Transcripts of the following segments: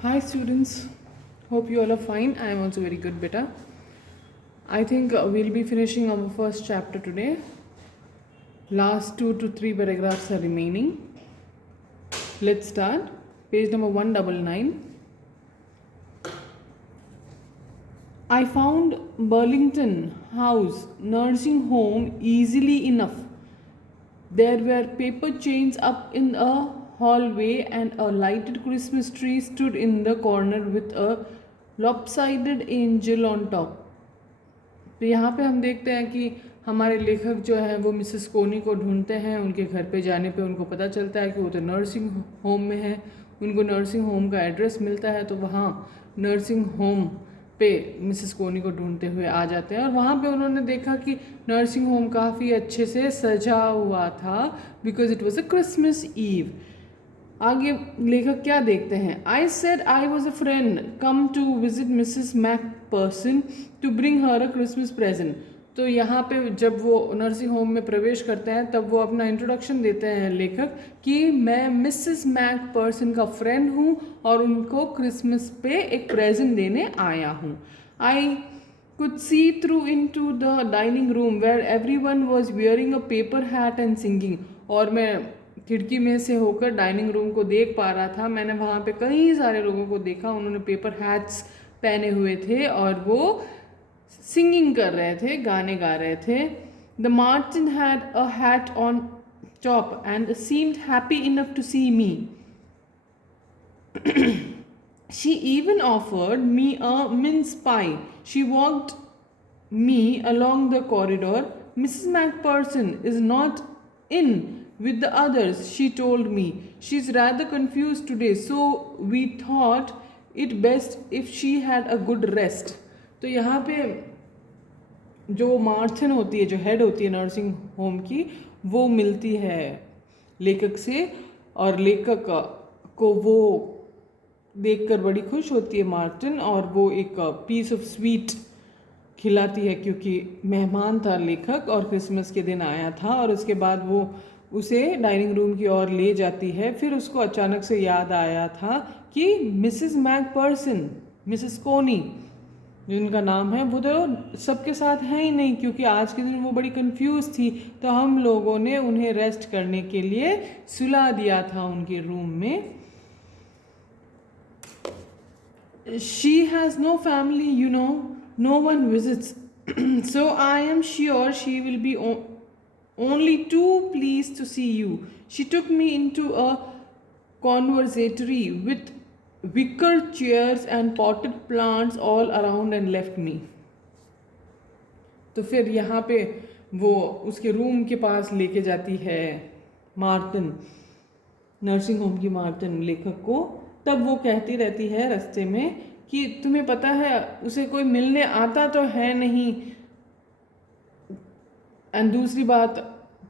Hi students, hope you all are fine. I am also very good, beta. I think we'll be finishing our first chapter today. Last 2 to 3 paragraphs are remaining. Let's start. Page number 199. I found Burlington House nursing home easily enough. There were paper chains up in a hallway, and a lighted Christmas tree stood in the corner with a lopsided angel on top. तो यहाँ पे हम देखते हैं कि हमारे लेखक जो है वो मिसेस कोनी को ढूंढते हैं। उनके घर पे जाने पे उनको पता चलता है कि वो तो नर्सिंग होम में है। उनको नर्सिंग होम का एड्रेस मिलता है, तो वहाँ नर्सिंग होम पे मिसेस कोनी को ढूंढते हुए आ जाते हैं। और वहाँ पे उन्होंने देखा कि नर्सिंग होम काफ़ी अच्छे से सजा हुआ था, because it was a Christmas Eve. आगे लेखक क्या देखते हैं? I said I was a friend come to visit Mrs McPherson to bring her a Christmas present. तो यहाँ पे जब वो नर्सिंग होम में प्रवेश करते हैं तब वो अपना इंट्रोडक्शन देते हैं लेखक कि मैं मिसेस मैकपर्सन का फ्रेंड हूँ और उनको क्रिसमस पे एक प्रेजेंट देने आया हूँ। आई could see through into the dining room where everyone was wearing a paper hat and singing। और मैं खिड़की में से होकर डाइनिंग रूम को देख पा रहा था। मैंने वहाँ पे कई सारे लोगों को देखा, उन्होंने पेपर हैट्स पहने हुए थे और वो सिंगिंग कर रहे थे, गाने गा रहे थे। The Martin had a hat on top and seemed happy enough to see me. She even offered me a mince pie. She walked me along the corridor. Mrs. MacPherson is not in with the others, she told me. She's rather confused today, so we thought it best if she had a good rest. तो यहाँ पे जो Martin होती है, जो head होती है nursing home की, वो मिलती है लेखक से, और लेखक को वो देखकर बड़ी खुश होती है मार्टिन, और वो एक पीस ऑफ स्वीट खिलाती है क्योंकि मेहमान था लेखक और क्रिसमस के दिन आया था। और उसके बाद वो उसे डाइनिंग रूम की ओर ले जाती है। फिर उसको अचानक से याद आया था कि मिसेस मैकपर्सन, मिसेस कोनी जिनका नाम है, वो तो सबके साथ है ही नहीं, क्योंकि आज के दिन वो बड़ी कंफ्यूज थी। तो हम लोगों ने उन्हें रेस्ट करने के लिए सुला दिया था उनके रूम में। She has no family, you know, no one visits. So I am sure she will be only too pleased to see you. She took me into a conservatory with wicker chairs and potted plants all around and left me. तो फिर यहाँ पे वो उसके room के पास लेके जाती है मार्टिन, नर्सिंग होम की मार्टिन, लेखक को। तब वो कहती रहती है रास्ते में कि तुम्हें पता है उसे कोई मिलने आता तो है नहीं, एंड दूसरी बात,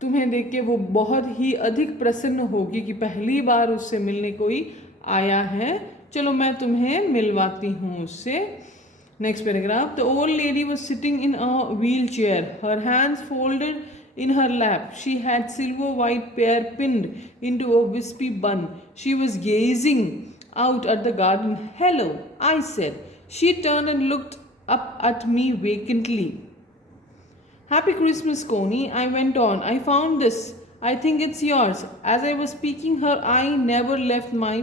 तुम्हें देख के वो बहुत ही अधिक प्रसन्न होगी कि पहली बार उससे मिलने कोई आया है। चलो मैं तुम्हें मिलवाती हूँ उससे। Next paragraph. The old lady was sitting in a wheel chair, her hands folded in her lap. She had silver white pear pinned into a wispy bun. She was gazing out at the garden. Hello, I said. She turned and looked up at me vacantly. Happy Christmas, Coney, I went on. I found this. I think it's yours. As I was speaking, her eye never left my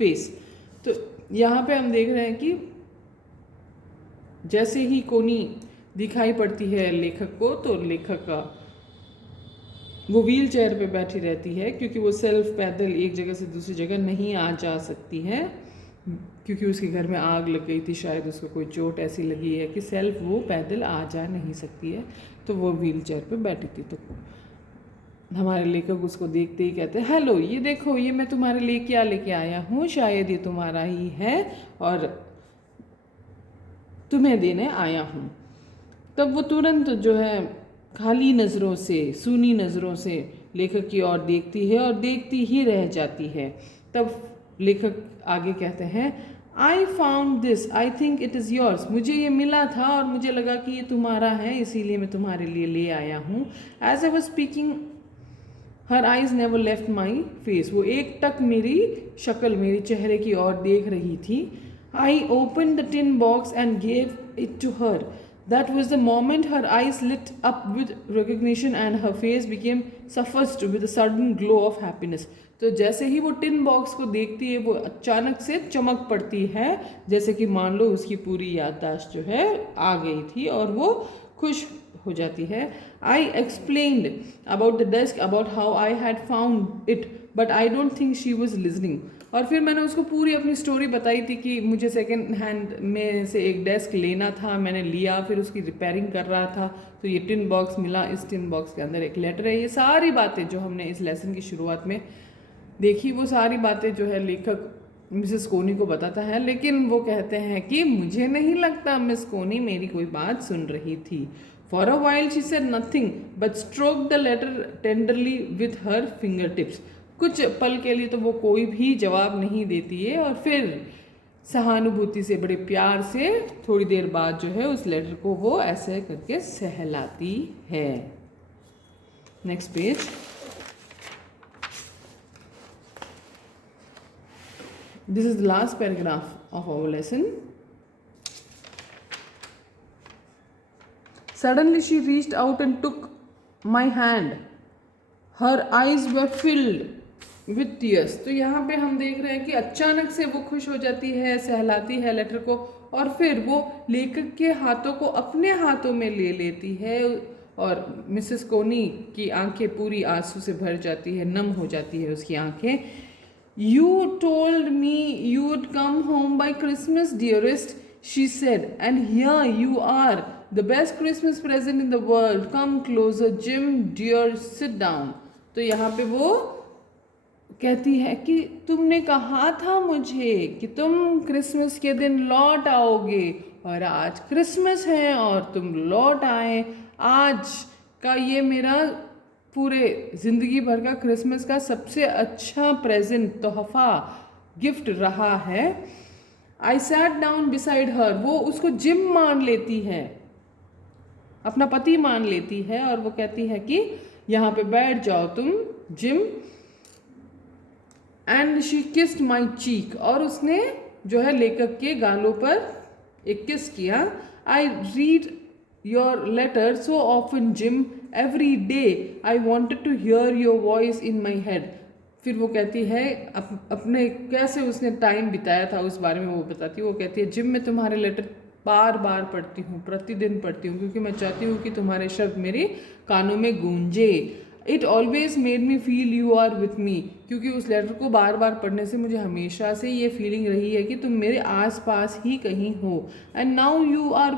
face. तो यहाँ पे हम देख रहे हैं कि जैसे ही कोनी दिखाई पड़ती है लेखक को, तो लेखक का वो व्हील चेयर पे बैठी रहती है, क्योंकि वो सेल्फ पैदल एक जगह से दूसरी जगह नहीं आ जा सकती है, क्योंकि उसके घर में आग लग गई थी। शायद उसको कोई चोट ऐसी लगी है कि सेल्फ वो पैदल आ जा नहीं सकती है, तो वो व्हील चेयर पे बैठी थी। तो हमारे लेखक उसको देखते ही कहते हैं, हेलो, ये देखो, ये मैं तुम्हारे लिए क्या लेके आया हूँ, शायद ये तुम्हारा ही है और तुम्हें देने आया हूँ। तब वो तुरंत जो है खाली नज़रों से, सूनी नज़रों से लेखक की ओर देखती है और देखती ही रह जाती है। तब लेखक आगे कहते हैं, I found this, I think it is yours. मुझे ये मिला था और मुझे लगा कि ये तुम्हारा है, इसीलिए मैं तुम्हारे लिए ले आया हूँ। As I was speaking her eyes never left my face, वो एक टक मेरी शक्ल, मेरे चेहरे की ओर देख रही थी. I open the tin box and gave it to her. That was the moment her eyes lit up with recognition and her face became suffused with a sudden glow of happiness. तो जैसे ही वो tin box को देखती है वो अचानक से चमक पड़ती है, जैसे कि मान लो उसकी पूरी याददाश्त जो है आ गई थी और वो खुश हो जाती है. I explained about the desk, about how I had found it, but I don't think she was listening. और फिर मैंने उसको पूरी अपनी स्टोरी बताई थी कि मुझे सेकेंड हैंड में से एक डेस्क लेना था, मैंने लिया, फिर उसकी रिपेयरिंग कर रहा था तो ये टिन बॉक्स मिला, इस टिन बॉक्स के अंदर एक लेटर है. ये सारी बातें जो हमने इस लेसन की शुरुआत में देखी, वो सारी बातें जो है लेखक मिसेस कोनी को बताता है, लेकिन वो कहते हैं कि मुझे नहीं लगता मिस कोनी मेरी कोई बात सुन रही थी. For a while she said nothing but stroke the letter tenderly with her finger tips. कुछ पल के लिए तो वो कोई भी जवाब नहीं देती है और फिर सहानुभूति से, बड़े प्यार से थोड़ी देर बाद जो है उस लेटर को वो ऐसे करके सहलाती है. Next page. This is the last paragraph of our lesson. Suddenly she reached out and took my hand. Her eyes were filled with tears. तो यहाँ पे हम देख रहे हैं कि अचानक से वो खुश हो जाती है, सहलाती है लेटर को और फिर वो लेखक के हाथों को अपने हाथों में ले लेती है और मिसेस कोनी की आंखें पूरी आंसू से भर जाती है, नम हो जाती है उसकी आंखें. You told me you would come home by Christmas, dearest, she said, and here you are, the best Christmas present in the world. Come closer, Jim, dear, sit down. तो यहाँ पे वो कहती है कि तुमने कहा था मुझे कि तुम क्रिसमस के दिन लौट आओगे और आज क्रिसमस है और तुम लौट आए. आज का ये मेरा पूरे ज़िंदगी भर का क्रिसमस का सबसे अच्छा प्रेजेंट, तोहफा, गिफ्ट रहा है. I sat down beside her. वो उसको जिम मान लेती है, अपना पति मान लेती है और वो कहती है कि यहाँ पे बैठ जाओ तुम जिम. एंड शी किस्ड माई चीक. और उसने जो है लेखक के गालों पर एक किस किया. I read your letter so often Jim, every day I wanted to hear your voice in my head. फिर वो कहती है अपने कैसे उसने टाइम बिताया था उस बारे में वो बताती है. वो कहती है जिम में तुम्हारे लेटर बार बार पढ़ती हूँ, प्रतिदिन पढ़ती हूँ, क्योंकि मैं चाहती हूँ कि तुम्हारे शब्द मेरे कानों में गूंजे. It always made me feel you are with me. क्योंकि उस लेटर को बार बार पढ़ने से मुझे हमेशा से ये फीलिंग रही है कि तुम मेरे आस पास ही कहीं हो. And now you are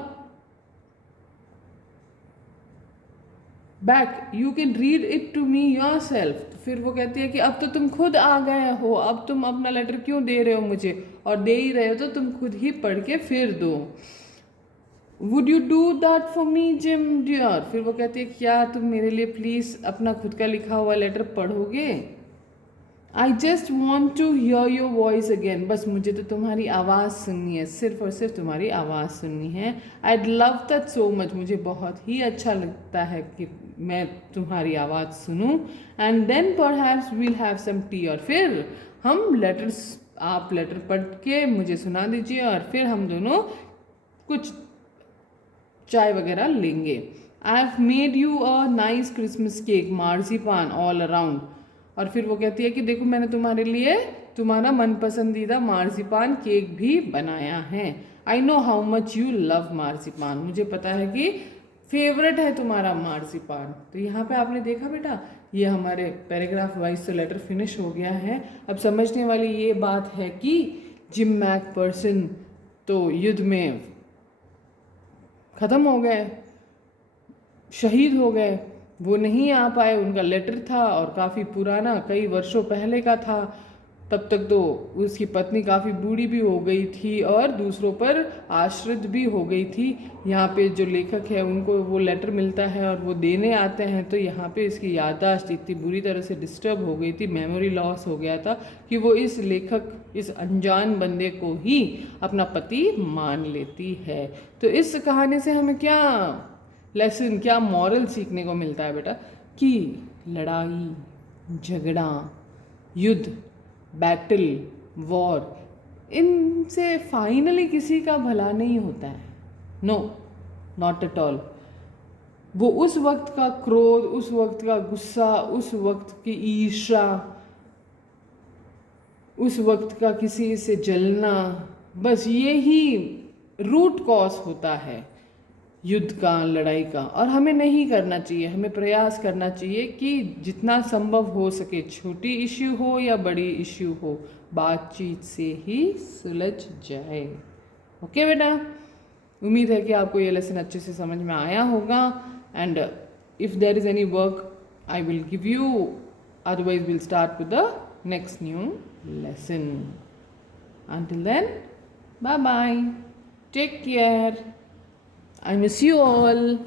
back, you can read it to me your self. फिर वो कहती है कि अब तो तुम खुद आ गए हो, अब तुम अपना लेटर क्यों दे रहे हो मुझे, और दे ही रहे हो तो तुम खुद ही पढ़ के फिर दो. Would you do that for me Jim dear. फिर वो कहती है क्या तुम मेरे लिए प्लीज़ अपना खुद का लिखा हुआ लेटर पढ़ोगे. I just want to hear your voice again. बस मुझे तो तुम्हारी आवाज़ सुननी है, सिर्फ और सिर्फ तुम्हारी आवाज़ सुननी है. I love that so much. मुझे बहुत ही अच्छा लगता है कि मैं तुम्हारी आवाज़ सुनूं. And then perhaps we'll have some tea. और फिर हम लेटर्स, आप लेटर पढ़ के मुझे सुना दीजिए और फिर हम दोनों कुछ चाय वगैरह लेंगे. I have made you a nice Christmas cake, marzipan all around. और फिर वो कहती है कि देखो मैंने तुम्हारे लिए तुम्हारा मनपसंदीदा मार्जिपान केक भी बनाया है. I know how much you love marzipan. मुझे पता है कि फेवरेट है तुम्हारा मार्जिपान. तो यहाँ पे आपने देखा बेटा, ये हमारे पैराग्राफ वाइज तो लेटर फिनिश हो गया है. अब समझने वाली ये बात है कि जिम मैकपर्सन तो युद्ध में ख़त्म हो गए, शहीद हो गए, वो नहीं आ पाए. उनका लेटर था और काफ़ी पुराना, कई वर्षों पहले का था. तब तक तो उसकी पत्नी काफ़ी बूढ़ी भी हो गई थी और दूसरों पर आश्रित भी हो गई थी. यहाँ पे जो लेखक है उनको वो लेटर मिलता है और वो देने आते हैं. तो यहाँ पे इसकी याददाश्त इतनी बुरी तरह से डिस्टर्ब हो गई थी, मेमोरी लॉस हो गया था कि वो इस लेखक, इस अनजान बंदे को ही अपना पति मान लेती है. तो इस कहानी से हमें क्या लेसन, क्या मॉरल सीखने को मिलता है बेटा, कि लड़ाई, झगड़ा, युद्ध, बैटल, वॉर, इनसे फाइनली किसी का भला नहीं होता है. No, not at all. वो उस वक्त का क्रोध, उस वक्त का गुस्सा, उस वक्त की ईर्ष्या, उस वक्त का किसी से जलना, बस ये ही रूट कॉज होता है युद्ध का, लड़ाई का. और हमें नहीं करना चाहिए. हमें प्रयास करना चाहिए कि जितना संभव हो सके, छोटी इश्यू हो या बड़ी इश्यू हो, बातचीत से ही सुलझ जाए. ओके बेटा, उम्मीद है कि आपको ये लेसन अच्छे से समझ में आया होगा. And if there is any work I will give you, otherwise will start with the next new lesson. Until then, bye bye. Take care. I miss you all.